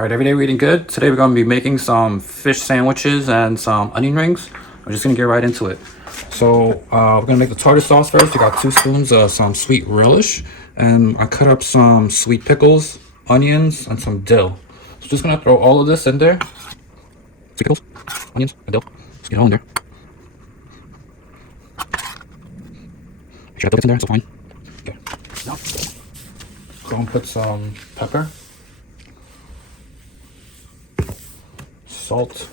Alright, everyday we're eating good. Today we're going to be making some fish sandwiches and some onion rings. We're just going to get right into it. So we're going to make the tartar sauce first. We got 2 spoons of some sweet relish. And I cut up some sweet pickles, onions, and some dill. So just going to throw all of this in there. Sweet pickles, onions, and dill. Just get it all in there. Make sure that dill gets in there, so fine. Okay. Now, go and put some pepper. Salt,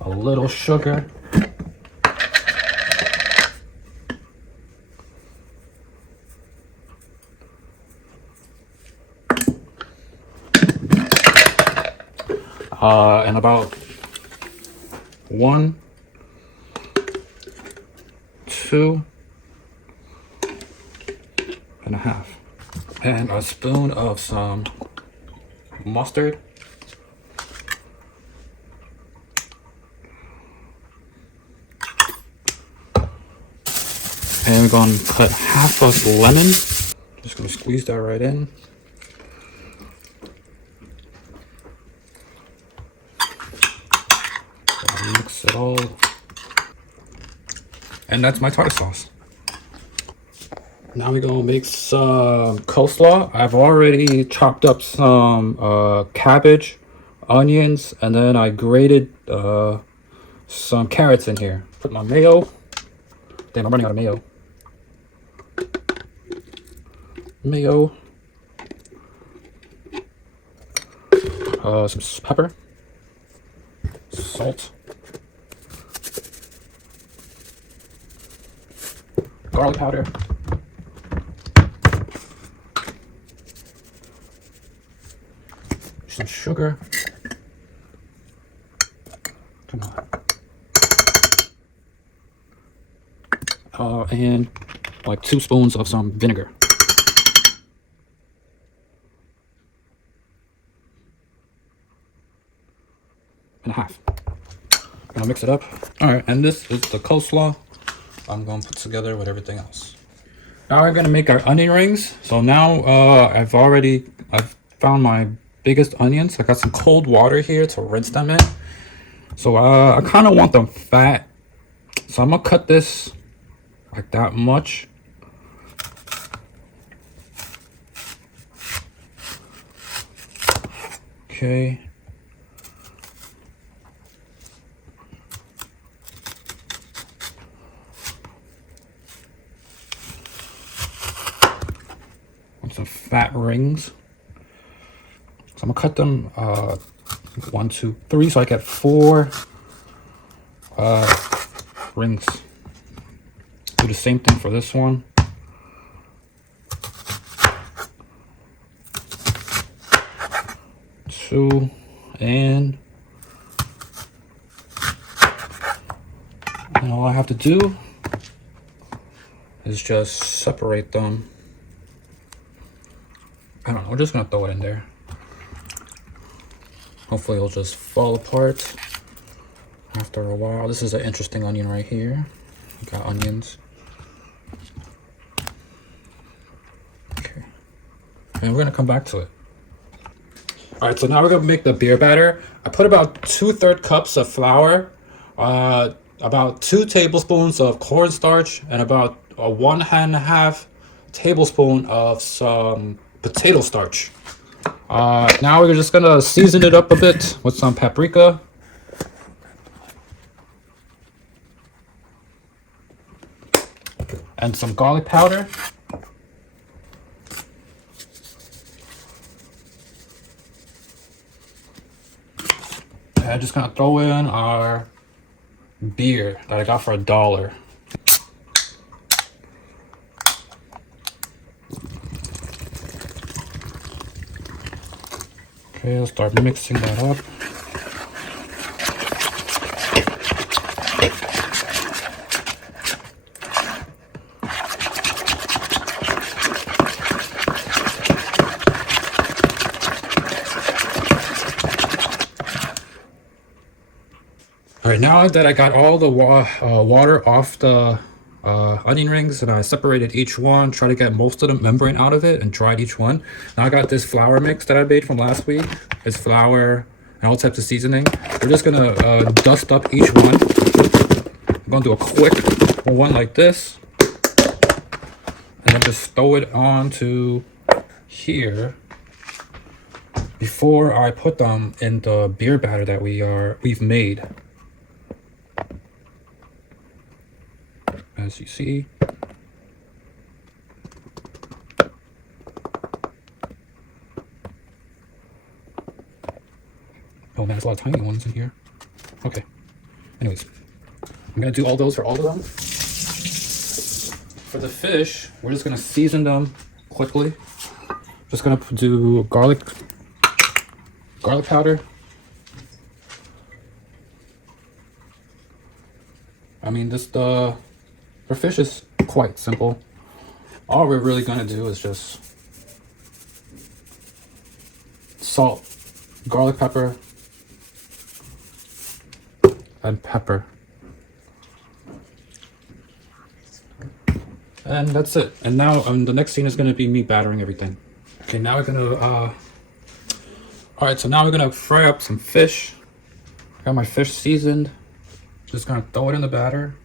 a little sugar, and about 1, 2 and a half. And a spoon of some mustard. And we're going to cut half of lemon. Just going to squeeze that right in. Mix it all. And that's my tartar sauce. Now we're gonna make some coleslaw. I've already chopped up some cabbage, onions, and then I grated some carrots in here. Put my mayo. Damn, I'm running out of mayo. Mayo. Some pepper. Salt. Garlic powder. Some sugar. Come on. And like 2 spoons of some vinegar. And a half. Gonna mix it up. Alright, and this is the coleslaw I'm gonna put together with everything else. Now we're gonna make our onion rings. So now I've found my biggest onions. I got some cold water here to rinse them in. So I kind of want them fat. So I'm gonna cut this like that much. Okay. Want some fat rings. So I'm gonna cut them 1, 2, 3, so I get 4 rings. Do the same thing for this one. Two, and all I have to do is just separate them. I don't know, we're just gonna throw it in there. Hopefully it'll just fall apart after a while. This is an interesting onion right here. Got onions. Okay. And we're gonna come back to it. All right, so now we're gonna make the beer batter. I put about 2/3 cups of flour, about 2 tablespoons of cornstarch, and about 1.5 tablespoon of some potato starch. Now we're just gonna season it up a bit with some paprika. And some garlic powder. And I'm just gonna throw in our beer that I got for $1. Okay, I'll start mixing that up. All right, now that I got all the water off the onion rings, and I separated each one, try to get most of the membrane out of it, and dried each one. Now I got this flour mix that I made from last week. It's flour and all types of seasoning. We're just gonna dust up each one. I'm gonna do a quick one like this, and then just throw it onto here before I put them in the beer batter that we've made. As you see. Oh man, there's a lot of tiny ones in here. Okay. Anyways, I'm gonna do all those for all of them. For the fish, we're just gonna season them quickly. Just gonna do garlic powder. I mean, for fish is quite simple. All we're really gonna do is just salt, garlic pepper, and pepper. And that's it. And now the next scene is gonna be me battering everything. Okay, now we're gonna, alright, so now we're gonna fry up some fish. Got my fish seasoned. Just gonna throw it in the batter.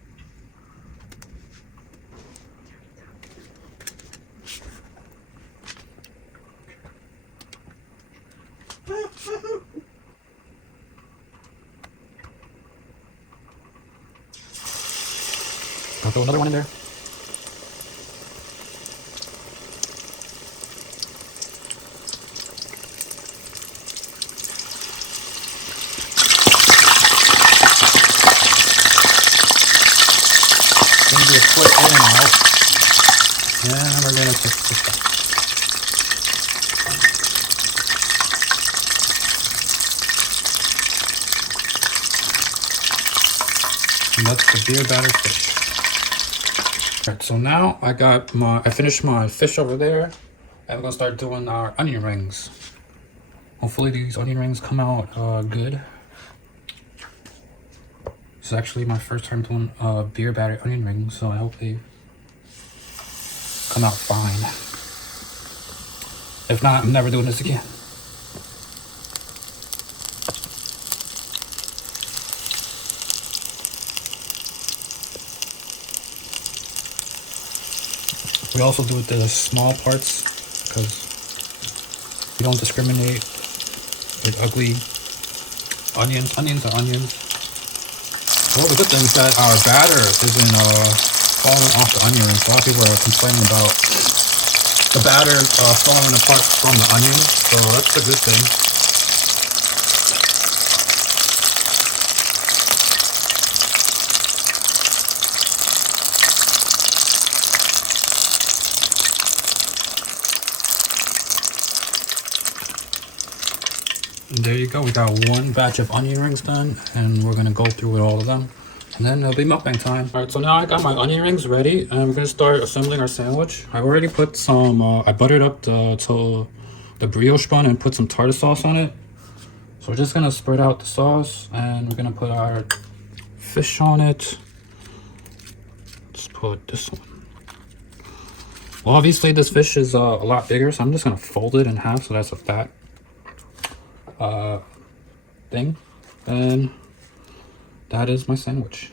I'll throw another one in there. Gonna be a quick in and out. And we're gonna fix this up. And that's the beer batter fish. Alright, so now I finished my fish over there, and we're gonna start doing our onion rings. Hopefully these onion rings come out good. This is actually my first time doing beer batter onion rings, so I hope they come out fine. If not, I'm never doing this again. We also do the small parts because we don't discriminate with ugly onions. Onions are onions. Well, the good thing is that our batter isn't falling off the onion rings. A lot of people are complaining about the batter falling apart from the onion, so that's a good thing. And there you go, we got one batch of onion rings done, and we're gonna go through with all of them, and then it'll be mukbang time. All right, so now I got my onion rings ready, and we're gonna start assembling our sandwich. I already put some, I buttered up the brioche bun and put some tartar sauce on it. So we're just gonna spread out the sauce, and we're gonna put our fish on it. Let's put this one. Well, obviously this fish is a lot bigger, so I'm just gonna fold it in half so that's a fat thing, and that is my sandwich.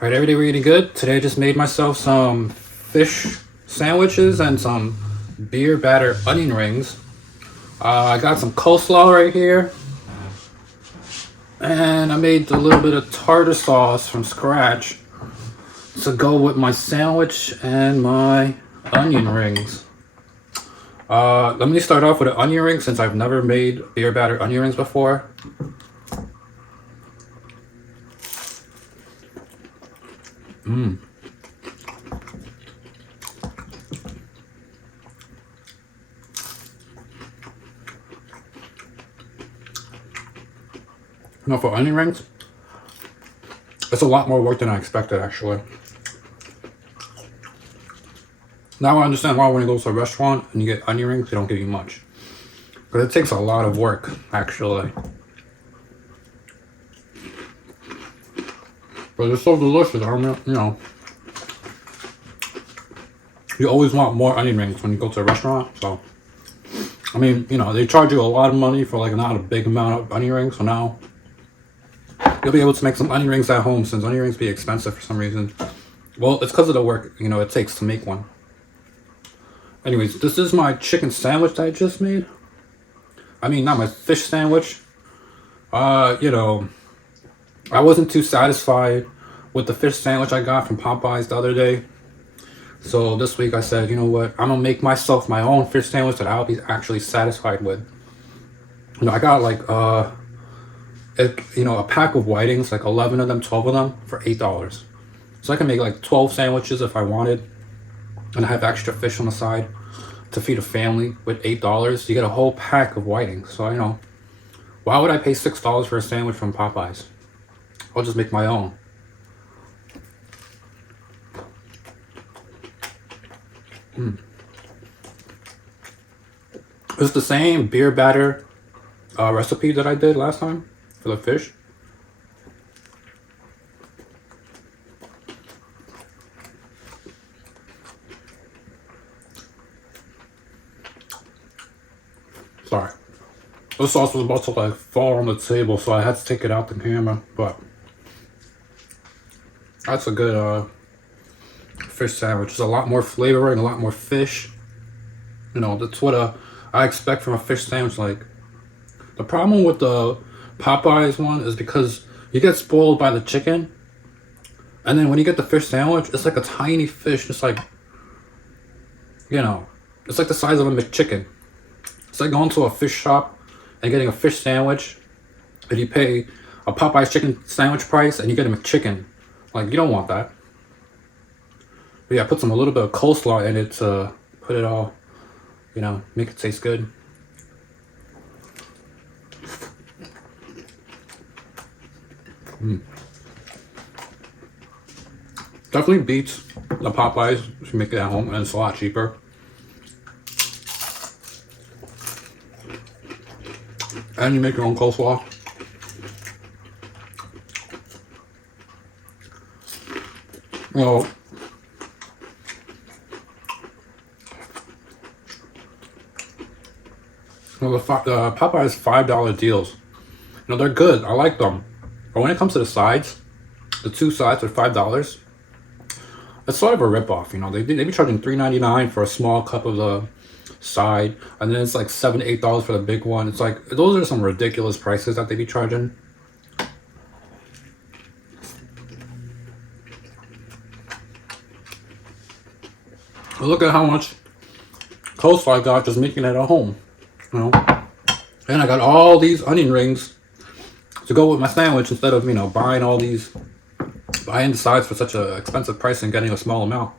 All right, everyday we're eating good. Today I just made myself some fish sandwiches and some beer batter onion rings. I got some coleslaw right here, and I made a little bit of tartar sauce from scratch to go with my sandwich and my onion rings. Let me start off with an onion ring since I've never made beer batter onion rings before. Now for onion rings, it's a lot more work than I expected actually. Now I understand why when you go to a restaurant and you get onion rings, they don't give you much. But it takes a lot of work, actually. But it's so delicious. I don't know, you know. You always want more onion rings when you go to a restaurant. So, I mean, you know, they charge you a lot of money for like not a big amount of onion rings. So now you'll be able to make some onion rings at home since onion rings be expensive for some reason. Well, it's because of the work, you know, it takes to make one. Anyways, this is my chicken sandwich that I just made. I mean, not my fish sandwich. You know, I wasn't too satisfied with the fish sandwich I got from Popeyes the other day. So this week I said, you know what, I'm gonna make myself my own fish sandwich that I'll be actually satisfied with. You know, I got like you know, a pack of whitings, like 11 of them, 12 of them for $8. So I can make like 12 sandwiches if I wanted, and I have extra fish on the side to feed a family with $8. You get a whole pack of whitings. So, you know, why would I pay $6 for a sandwich from Popeyes? I'll just make my own. It's the same beer batter recipe that I did last time for the fish. Sorry. This sauce was about to like fall on the table, so I had to take it out the camera, but that's a good fish sandwich. It's a lot more flavor and a lot more fish. You know, that's what I expect from a fish sandwich. Like, the problem with the Popeyes one is because you get spoiled by the chicken, and then when you get the fish sandwich, it's like a tiny fish, just like, you know, it's like the size of a McChicken. It's like going to a fish shop and getting a fish sandwich, and you pay a Popeyes chicken sandwich price, and you get a McChicken. Like, you don't want that. But yeah, put a little bit of coleslaw in it to put it all, you know, make it taste good. Definitely beats the Popeyes if you make it at home, and it's a lot cheaper. And you make your own coleslaw. Well, the Popeyes $5 deals, you know, they're good. I like them. But when it comes to the sides, the two sides are $5. It's sort of a ripoff, you know. They be charging $3.99 for a small cup of the side, and then it's like $7, $8 for the big one. It's like, those are some ridiculous prices that they be charging. But look at how much coleslaw I got just making it at home, you know. And I got all these onion rings to go with my sandwich instead of, you know, buying the sides for such an expensive price and getting a small amount.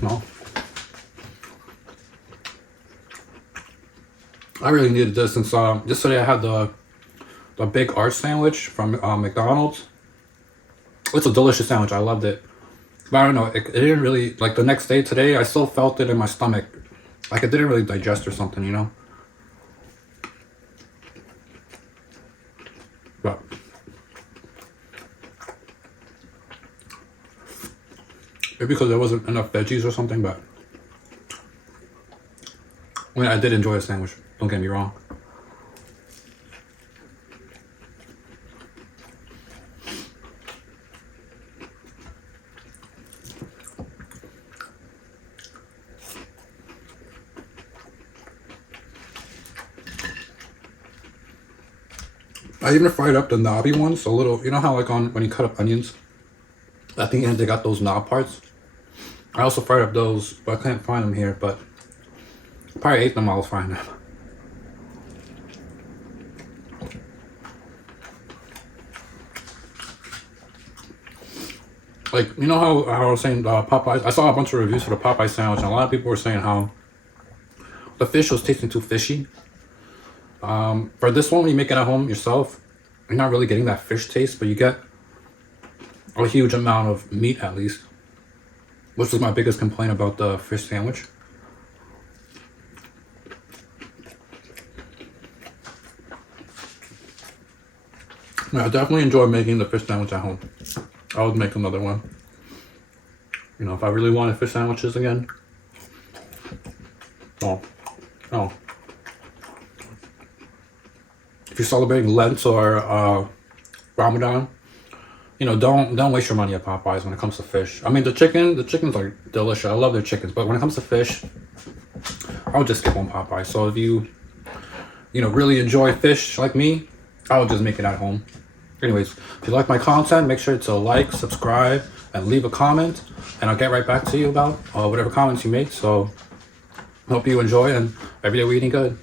No. I really needed this since yesterday I had the big arch sandwich from McDonald's. It's a delicious sandwich. I loved it. But I don't know, it didn't really, like the next day today, I still felt it in my stomach. Like it didn't really digest or something, you know? But maybe because there wasn't enough veggies or something, but I mean, I did enjoy a sandwich, don't get me wrong. I even fried up the knobby ones, a little, you know how like when you cut up onions, at the end they got those knob parts? I also fried up those, but I can't find them here, but I probably ate them while I was frying them. Like, you know how I was saying Popeyes, I saw a bunch of reviews for the Popeye sandwich, and a lot of people were saying how the fish was tasting too fishy. For this one, when you make it at home yourself, you're not really getting that fish taste, but you get a huge amount of meat at least, which was my biggest complaint about the fish sandwich. Yeah, I definitely enjoy making the fish sandwich at home. I would make another one. You know, if I really wanted fish sandwiches again. Oh. If you're celebrating Lent or Ramadan, you know, don't waste your money at Popeyes when it comes to fish. I mean, the chickens are delicious. I love their chickens, but when it comes to fish, I would just skip on Popeyes. So if you know, really enjoy fish like me, I would just make it at home. Anyways, if you like my content, make sure to like, subscribe, and leave a comment, and I'll get right back to you about whatever comments you make. So, hope you enjoy, and every day we're eating good.